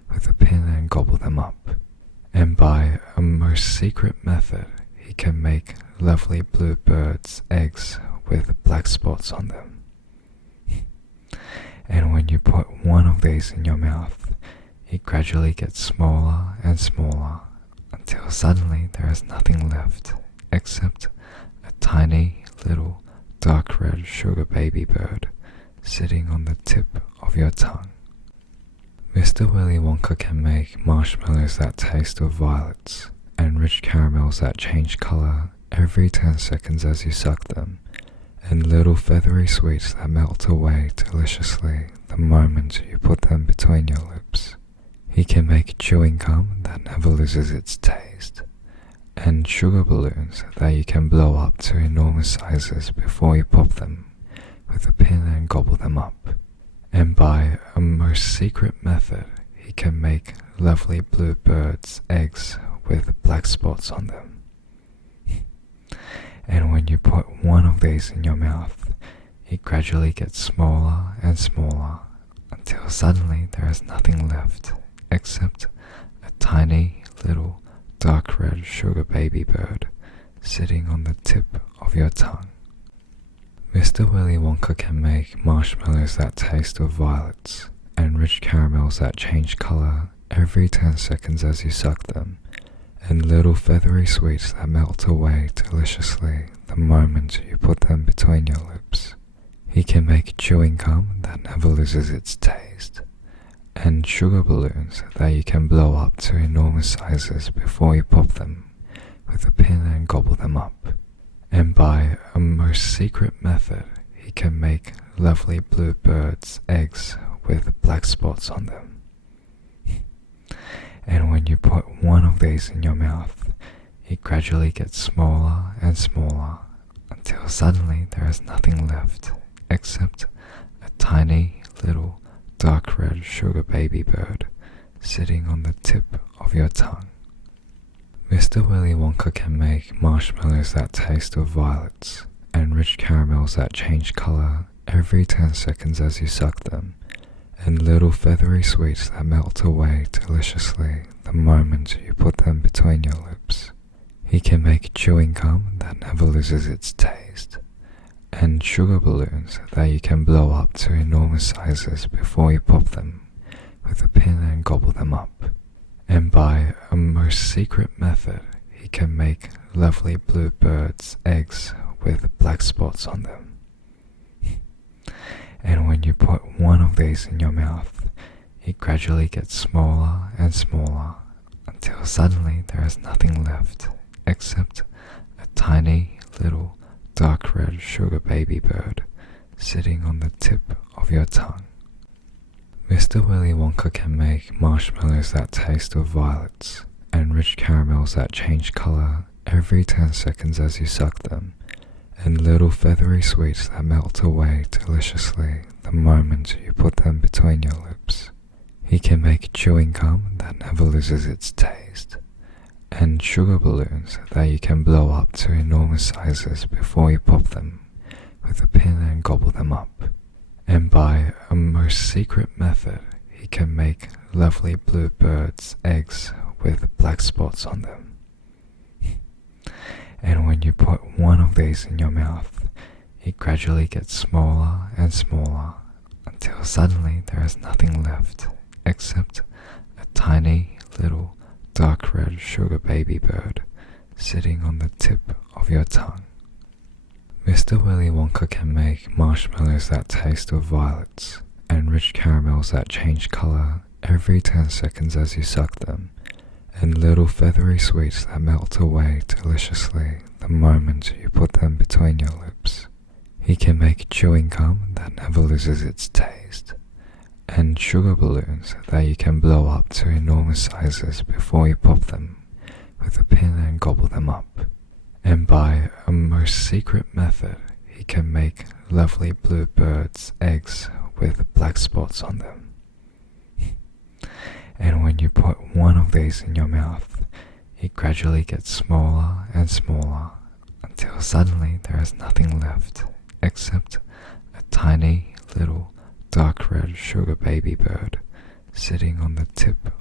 with a pin and gobble them up. And by a most secret method, he can make lovely blue birds' eggs with black spots on them. And when you put one of these in your mouth, it gradually gets smaller and smaller until suddenly there is nothing left except a tiny little dark red sugar baby bird sitting on the tip of your tongue. Mr. Willy Wonka can make marshmallows that taste of violets and rich caramels that change color every 10 seconds as you suck them, and little feathery sweets that melt away deliciously the moment you put them between your lips. He can make chewing gum that never loses its taste, and sugar balloons that you can blow up to enormous sizes before you pop them with a pin and gobble them up. And by a most secret method, he can make lovely blue birds' eggs with black spots on them. And when you put one of these in your mouth, it gradually gets smaller and smaller until suddenly there is nothing left except a tiny little dark red sugar baby bird sitting on the tip of your tongue. Mr. Willy Wonka can make marshmallows that taste of violets and rich caramels that change color every 10 seconds as you suck them, and little feathery sweets that melt away deliciously the moment you put them between your lips. He can make chewing gum that never loses its taste, and sugar balloons that you can blow up to enormous sizes before you pop them with a pin and gobble them up. And by a most secret method, he can make lovely blue birds' eggs with black spots on them. And when you put one of these in your mouth, it gradually gets smaller and smaller until suddenly there is nothing left except a tiny little dark red sugar baby bird sitting on the tip of your tongue. Mr. Willy Wonka can make marshmallows that taste of violets and rich caramels that change color every 10 seconds as you suck them, and little feathery sweets that melt away deliciously the moment you put them between your lips. He can make chewing gum that never loses its taste, and sugar balloons that you can blow up to enormous sizes before you pop them with a pin and gobble them up. And by a most secret method, he can make lovely blue birds' eggs with black spots on them. And when you put one of these in your mouth, it gradually gets smaller and smaller until suddenly there is nothing left except a tiny little dark red sugar baby bird sitting on the tip of your tongue. Mr. Willy Wonka can make marshmallows that taste of violets and rich caramels that change color every 10 seconds as you suck them, and little feathery sweets that melt away deliciously the moment you put them between your lips. He can make chewing gum that never loses its taste, and sugar balloons that you can blow up to enormous sizes before you pop them with a pin and gobble them up. And by a most secret method, he can make lovely blue birds' eggs with black spots on them. And when you put one of these in your mouth, it gradually gets smaller and smaller until suddenly there is nothing left except a tiny little dark red sugar baby bird sitting on the tip of your tongue. Mr. Willy Wonka can make marshmallows that taste of violets and rich caramels that change color every 10 seconds as you suck them, and little feathery sweets that melt away deliciously the moment you put them between your lips. He can make chewing gum that never loses its taste, and sugar balloons that you can blow up to enormous sizes before you pop them with a pin and gobble them up. And by a most secret method, he can make lovely blue birds' eggs with black spots on them. And when you put one of these in your mouth, it gradually gets smaller and smaller until suddenly there is nothing left except a tiny little dark red sugar baby bird sitting on the tip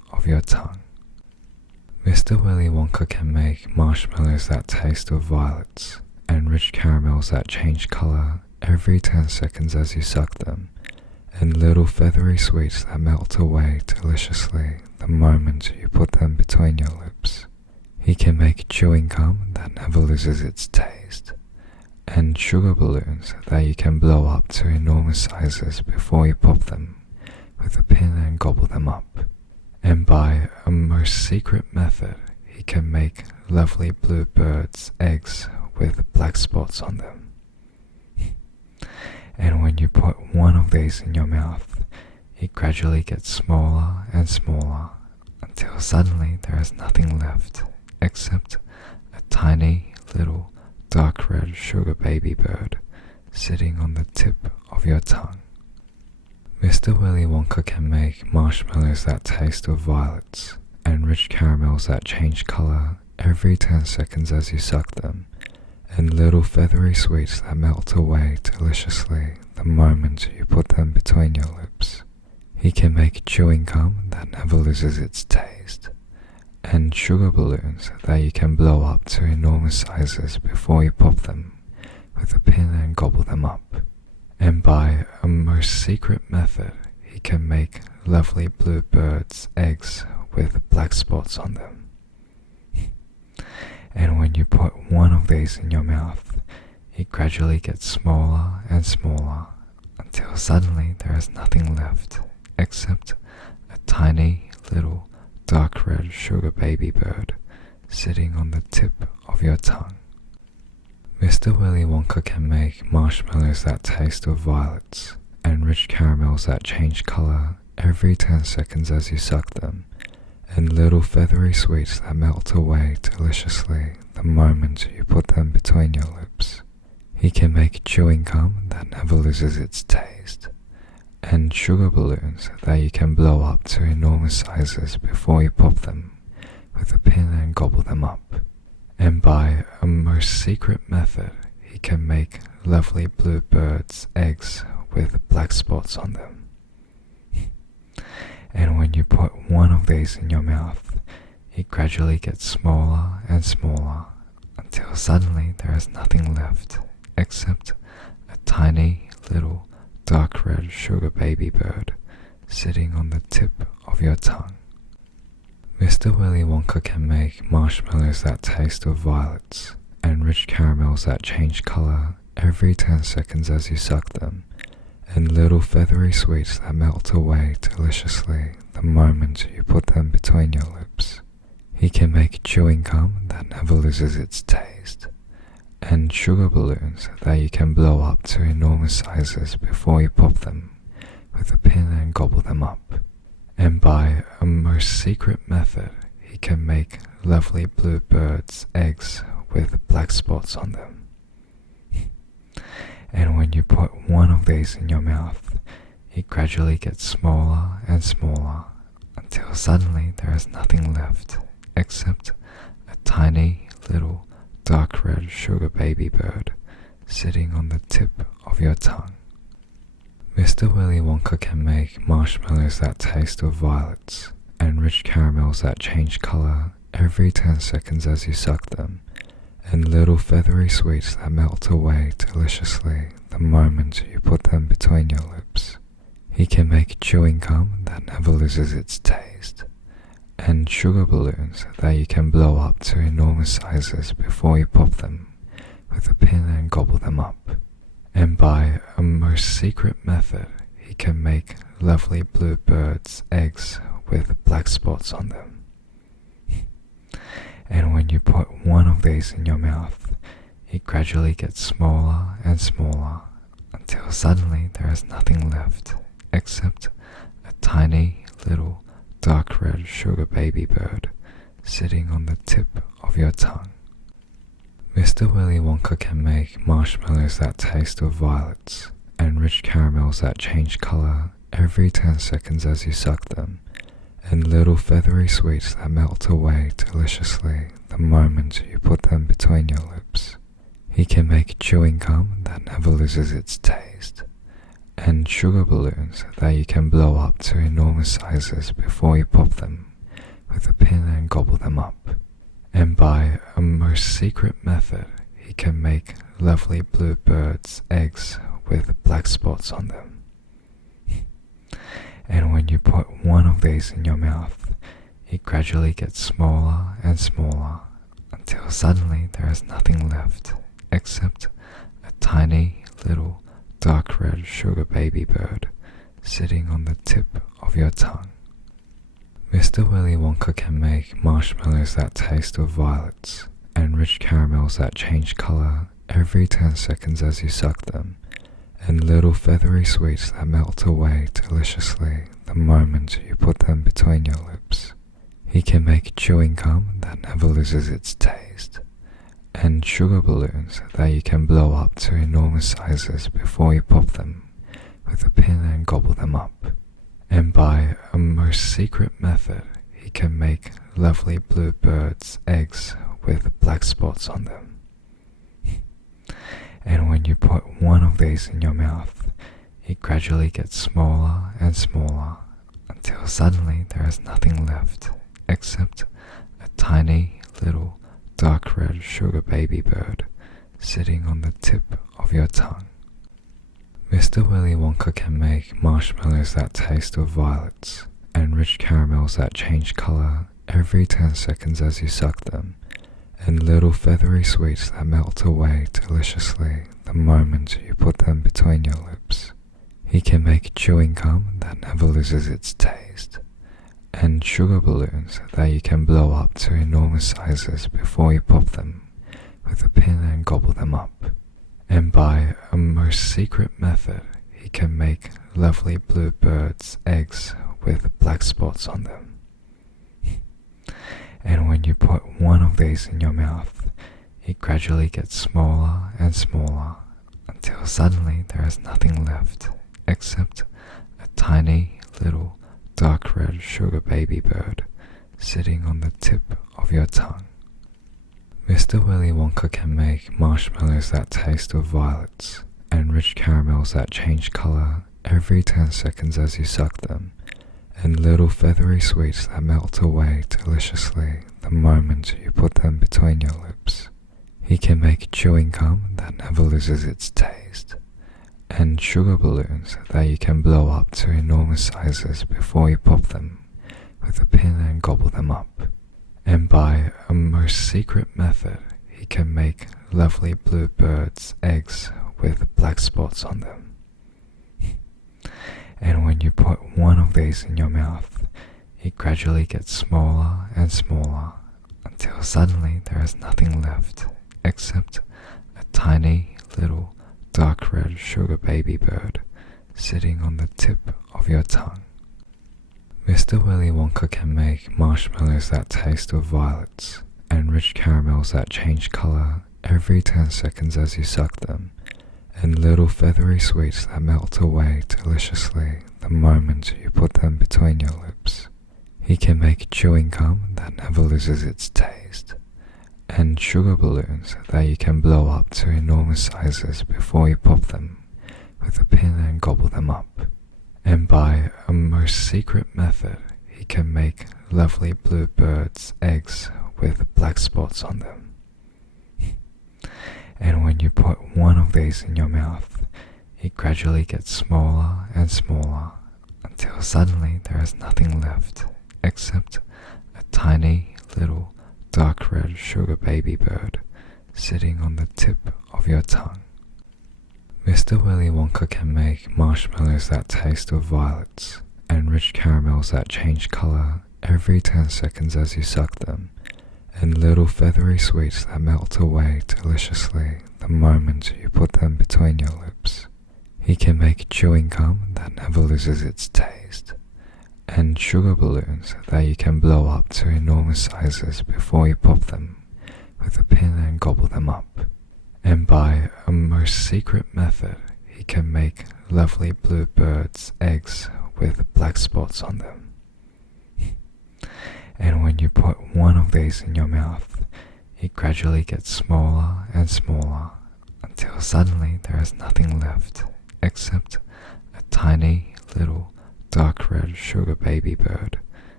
of your tongue. Mr. Willy Wonka can make marshmallows that taste of violets and rich caramels that change color every 10 seconds as you suck them, and little feathery sweets that melt away deliciously the moment you put them between your lips. He can make chewing gum that never loses its taste, and sugar balloons that you can blow up to enormous sizes before you pop them with a pin and gobble them up. And by a most secret method, he can make lovely blue birds' eggs with black spots on them. And when you put one of these in your mouth, it gradually gets smaller and smaller until suddenly there is nothing left except a tiny little dark red sugar baby bird sitting on the tip of your tongue. Mr. Willy Wonka can make marshmallows that taste of violets and rich caramels that change color every 10 seconds as you suck them, and little feathery sweets that melt away deliciously the moment you put them between your lips. He can make chewing gum that never loses its taste, and sugar balloons that you can blow up to enormous sizes before you pop them with a pin and gobble them up. And by a most secret method, he can make lovely blue birds' eggs with black spots on them. And when you put one of these in your mouth, it gradually gets smaller and smaller until suddenly there is nothing left except a tiny little dark red sugar baby bird sitting on the tip of your tongue. Mr. Willy Wonka can make marshmallows that taste of violets and rich caramels that change color every 10 seconds as you suck them, and little feathery sweets that melt away deliciously the moment you put them between your lips. He can make chewing gum that never loses its taste, and sugar balloons that you can blow up to enormous sizes before you pop them with a pin and gobble them up. And by a most secret method, he can make lovely blue birds' eggs with black spots on them. And when you put one of these in your mouth, it gradually gets smaller and smaller until suddenly there is nothing left except a tiny little dark red sugar baby bird sitting on the tip of your tongue. Mr. Willy Wonka can make marshmallows that taste of violets and rich caramels that change color every 10 seconds as you suck them, and little feathery sweets that melt away deliciously the moment you put them between your lips. He can make chewing gum that never loses its taste, and sugar balloons that you can blow up to enormous sizes before you pop them with a pin and gobble them up. And by a most secret method, he can make lovely blue birds' eggs with black spots on them. And when you put one of these in your mouth, it gradually gets smaller and smaller until suddenly there is nothing left except a tiny little dark red sugar baby bird sitting on the tip of your tongue. Mr. Willy Wonka can make marshmallows that taste of violets and rich caramels that change color every 10 seconds as you suck them, and little feathery sweets that melt away deliciously the moment you put them between your lips. He can make chewing gum that never loses its taste, and sugar balloons that you can blow up to enormous sizes before you pop them with a pin and gobble them up. And by a most secret method, he can make lovely blue birds' eggs with black spots on them. And when you put one of these in your mouth, it gradually gets smaller and smaller until suddenly there is nothing left except a tiny little dark red sugar baby bird sitting on the tip of your tongue. Mr. Willy Wonka can make marshmallows that taste of violets and rich caramels that change color every 10 seconds as you suck them, and little feathery sweets that melt away deliciously the moment you put them between your lips. He can make chewing gum that never loses its taste, and sugar balloons that you can blow up to enormous sizes before you pop them with a pin and gobble them up. And by a most secret method, he can make lovely blue birds' eggs with black spots on them. And when you put one of these in your mouth, it gradually gets smaller and smaller until suddenly there is nothing left except a tiny little dark red sugar baby bird sitting on the tip of your tongue. Mr. Willy Wonka can make marshmallows that taste of violets and rich caramels that change color every 10 seconds as you suck them, and little feathery sweets that melt away deliciously the moment you put them between your lips. He can make chewing gum that never loses its taste, and sugar balloons that you can blow up to enormous sizes before you pop them with a pin and gobble them up. And by a most secret method, he can make lovely blue birds' eggs with black spots on them. And when you put one of these in your mouth, it gradually gets smaller and smaller until suddenly there is nothing left except a tiny little dark red sugar baby bird sitting on the tip of your tongue. Mr. Willy Wonka can make marshmallows that taste of violets and rich caramels that change color every 10 seconds as you suck them, and little feathery sweets that melt away deliciously the moment you put them between your lips. He can make chewing gum that never loses its taste, and sugar balloons that you can blow up to enormous sizes before you pop them with a pin and gobble them up. And by a most secret method, he can make lovely blue birds' eggs with black spots on them. And when you put one of these in your mouth, it gradually gets smaller and smaller until suddenly there is nothing left except a tiny little dark red sugar baby bird sitting on the tip of your tongue. Mr. Willy Wonka can make marshmallows that taste of violets and rich caramels that change color every 10 seconds as you suck them, and little feathery sweets that melt away deliciously the moment you put them between your lips. He can make chewing gum that never loses its taste, and sugar balloons that you can blow up to enormous sizes before you pop them with a pin and gobble them up. And by a most secret method, he can make lovely blue birds' eggs with black spots on them. And when you put one of these in your mouth, it gradually gets smaller and smaller until suddenly there is nothing left except a tiny little dark red sugar baby bird sitting on the tip of your tongue. Mr. Willy Wonka can make marshmallows that taste of violets and rich caramels that change color every 10 seconds as you suck them, and little feathery sweets that melt away deliciously the moment you put them between your lips. He can make chewing gum that never loses its taste, and sugar balloons that you can blow up to enormous sizes before you pop them with a pin and gobble them up. And by a most secret method, he can make lovely blue birds' eggs with black spots on them. And when you put one of these in your mouth, it gradually gets smaller and smaller until suddenly there is nothing left except a tiny little dark red sugar baby bird sitting on the tip of your tongue. Mr. Willy Wonka can make marshmallows that taste of violets and rich caramels that change color every 10 seconds as you suck them, and little feathery sweets that melt away deliciously the moment you put them between your lips. He can make chewing gum that never loses its taste, and sugar balloons that you can blow up to enormous sizes before you pop them with a pin and gobble them up. And by a most secret method, he can make lovely blue birds' eggs with black spots on them. And when you put one of these in your mouth, it gradually gets smaller and smaller until suddenly there is nothing left except a tiny little dark red sugar baby bird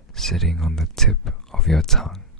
sitting on the tip of your tongue.